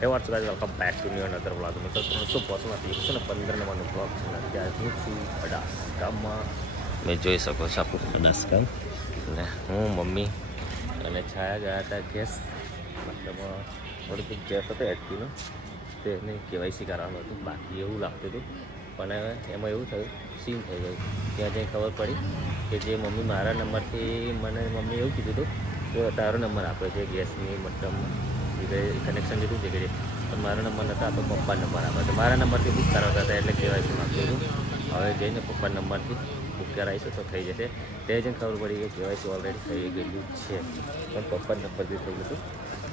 એવા guys welcome back to new another vlog. મિત્રો 315 નંબરનો વ્લોગ છે. અત્યારે હું છું અડાસકામાં. મેં જોઈ શકો છો આપણું અડાસકામ. અને હું મમ્મી અને છાયા ગયા હતા ગેસ મતલબ થોડીક ગેસ હતો એચપીનો, તેને કેવાયસી કરાવવાનું હતું. બાકી એવું લાગતું હતું, પણ એમાં એવું થયું સીન થઈ ગયું. ત્યાં જઈને ખબર પડી કે જે મમ્મી મારા નંબરથી મને મમ્મી એવું કીધું હતું કે તારો નંબર આપ્યો છે ગેસની મતલબ કનેક્શન લીધું છે કે પણ મારો નંબર નહોતો આપતો, પપ્પા નંબર આપ્યો તો મારા નંબરથી બુક કરાવતા હતા. એટલે કેવાયસી માગતું હતું. હવે જઈને પપ્પા નંબરથી બુક કરાવીશું તો થઈ જશે. તે જઈને ખબર પડી કે કેવાયસી ઓલરેડી થઈ ગયેલું છે, પણ પપ્પા નંબરથી થઈ ગયું હતું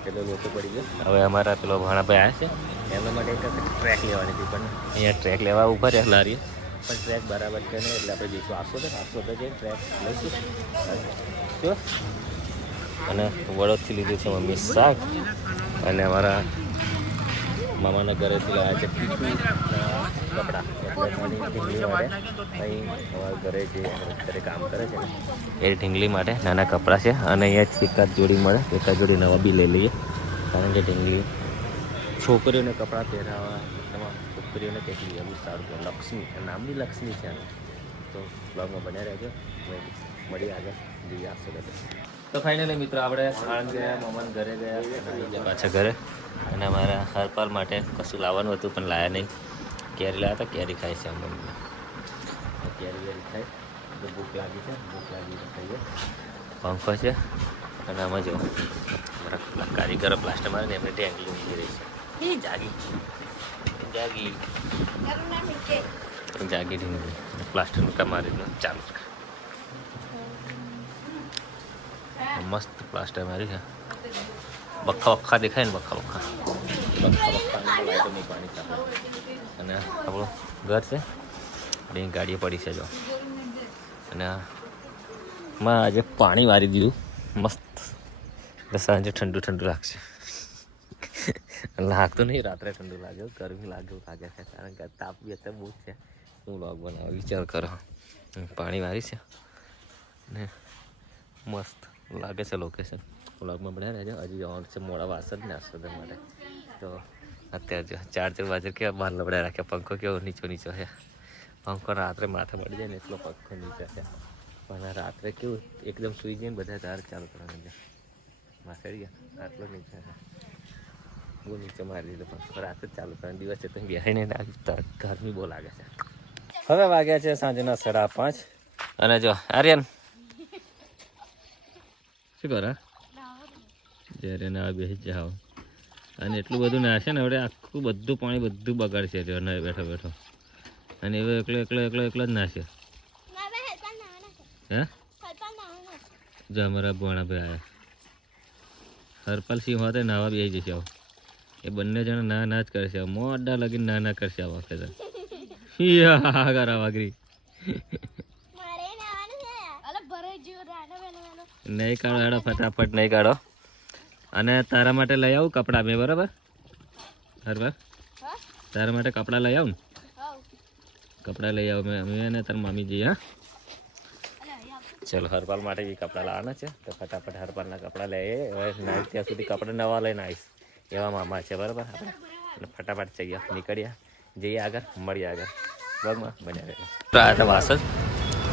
એટલે લોચો પડી ગયો. હવે અમારા પેલો ભાણાભાઈ આવ્યા છે, એમના માટે એક ટ્રેક લેવાની હતી, પણ અહીંયા ટ્રેક લેવા ઊભા રહ્યા લારીએ, પણ ટ્રેક બરાબર છે નહીં. એટલે આપણે જઈશું 800 જઈને ટ્રેક લઈશું. શું અને વડોદથી લીધું છે મમ્મી શાક, અને અમારા મામાના ઘરેથી લાવ્યા છે કપડાં. એટલે ઢીંગલી માટે અહીં અમારા ઘરે જે ઘરે કામ કરે છે ને એ ઢીંગલી માટે નાના કપડાં છે. અને અહીંયા એકાદ જોડી મળે, એકાદ જોડી નવા બી લઈ લઈએ, કારણ કે ઢીંગલી છોકરીઓને કપડાં પહેરાવવા એમાં છોકરીઓને કેટલી એવું સારું છે. લક્ષ્મી નામ બી લક્ષ્મી છે. તો બ્લોગમાં બન્યા રહેજો, મળી આગળ જઈએ આપશો. તો ફાઇનલી મિત્રો આપણે આણંદ ગયા, મમ્માના ઘરે ગયા, પાછા ઘરે. અને અમારા હરપાલ માટે કશું લાવવાનું હતું પણ લાયા નહીં. કેરી લાવ્યા હતા, કેરી ખાય છે મમ્મી. કેરી ખાય તો ભૂખ લાગી છે, ભૂખ લાગી તો ખાઈએ. પંખો છે અને આમાં જો મારા કારીગરો પ્લાસ્ટર મારે ને એમને ઢેંગલી ઊંઘી રહી છે. જાગી જાગી જાગી ઢીંગલી પ્લાસ્ટરનું કામ મારી ચાલુ. મસ્ત પ્લાસ્ટર મારી છે. બખ્ખા બખ્ખા દેખાય ને, બખ્ખા બખ્ખા લાઈટોનું પાણી ચાલે. અને આપણું ઘર છે, એની ગાડીઓ પડી છે જો. અને માં આજે પાણી વારી દીધું મસ્ત, એટલે સાંજે ઠંડુ ઠંડુ લાગશે. લાગતું નહીં, રાત્રે ઠંડુ લાગે, ગરમી લાગે એવું લાગે છે, કારણ કે તાપ બી અત્યારે બહુ જ છે. હું વ્લોગ બનાવો વિચાર કરો. પાણી વારી છે ને મસ્ત લાગે છે લોકેશન. વ્લોગમાં બનાવી રહેજો. હજી જવાનું છે મોડા વાસદ ને આસોદર માટે. તો અત્યારે જો 4 વાગે કેવા બહાર લબડાઈ રાખ્યા. પંખો કેવો નીચો નીચો છે. પંખો રાત્રે માથે મળી જાય ને એટલો પંખો નીચે છે, પણ રાત્રે કેવું એકદમ સૂઈ જાય ને બધા તાર ચાલુ કરવાનું છે. માથે ગયા આટલો નીચે છે, બહુ નીચે મારી દીધો પંખો. રાત્રે જ ચાલુ કરવાનું, દિવસે તો બેસીને ગરમી બહુ લાગે છે. હવે વાગ્યા છે સાંજના 5:30. અને જો આર્યન શું કરે જ્યારે ના બેસી જાઓ. અને એટલું બધું નાશે ને હવે આખું બધું પાણી બધું બગાડશે બેઠો બેઠો. અને એવો એકલો જ નાશે. હે જો અમારા ભોણાભાઈ આવ્યા. હરપાલ સિંહ હોતે નાવા બેસી જશે. આવો એ બંને જણા ના જ કરશે. મોડા લગીને ના કરશે આ વખતે. વાગરી નહીં કાઢો હેડો, ફટાફટ નહીં કાઢો. અને તારા માટે લઈ આવું કપડાં મેં, બરાબર? હરવાર તારા માટે કપડાં લઈ આવું ને, કપડાં લઈ આવું મેં અને તારી મમ્મી જઈએ. હા ચલો, હરપાલ માટે બી કપડાં લાવવાના છે, તો ફટાફટ હરપાલના કપડાં લઈએ. હવે નાઈટ ત્યાં સુધી કપડાં નવા લઈને આવીશ, એવા મામા છે, બરાબર? આપણે અને ફટાફટ જઈએ આગળ, મળીએ આગળ બ્લોગમાં બન્યા રહે. વાસદ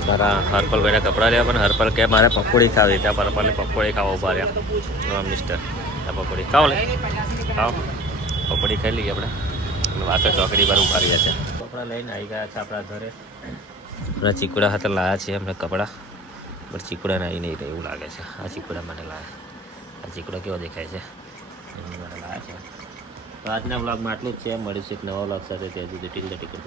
મારા હરપાલભાઈના કપડાં રહ્યા, પણ હરપાલ કે મારે પકોડી ખાવી, ત્યાં હરપાલને પકોડી ખાવા ઉભા રહ્યા. મિસ્ટર પકોડી ખાઓ, લે ખાઓ, પકોડી ખાઈ લઈએ આપણે. વાસદ ચોકડી પર ઉભા રહ્યા છે. કપડાં લઈને આવી ગયા છે આપણા ઘરે. આપણા ચીકુડા હાથે લાવ્યા છીએ અમને કપડાં, પણ ચીકુડાને આવી નહીં રહે એવું લાગે છે. આ ચીકુડા માટે લાવ્યા. આ ચીકુડા કેવો દેખાય છે એની માટે લાવ્યા છે. તો આજના બ્લોગમાં આટલું જ છે. મળીશું એક નવા બ્લોગ સાથે. ત્યાં સુધી ટીલ ધ ટિકિટ.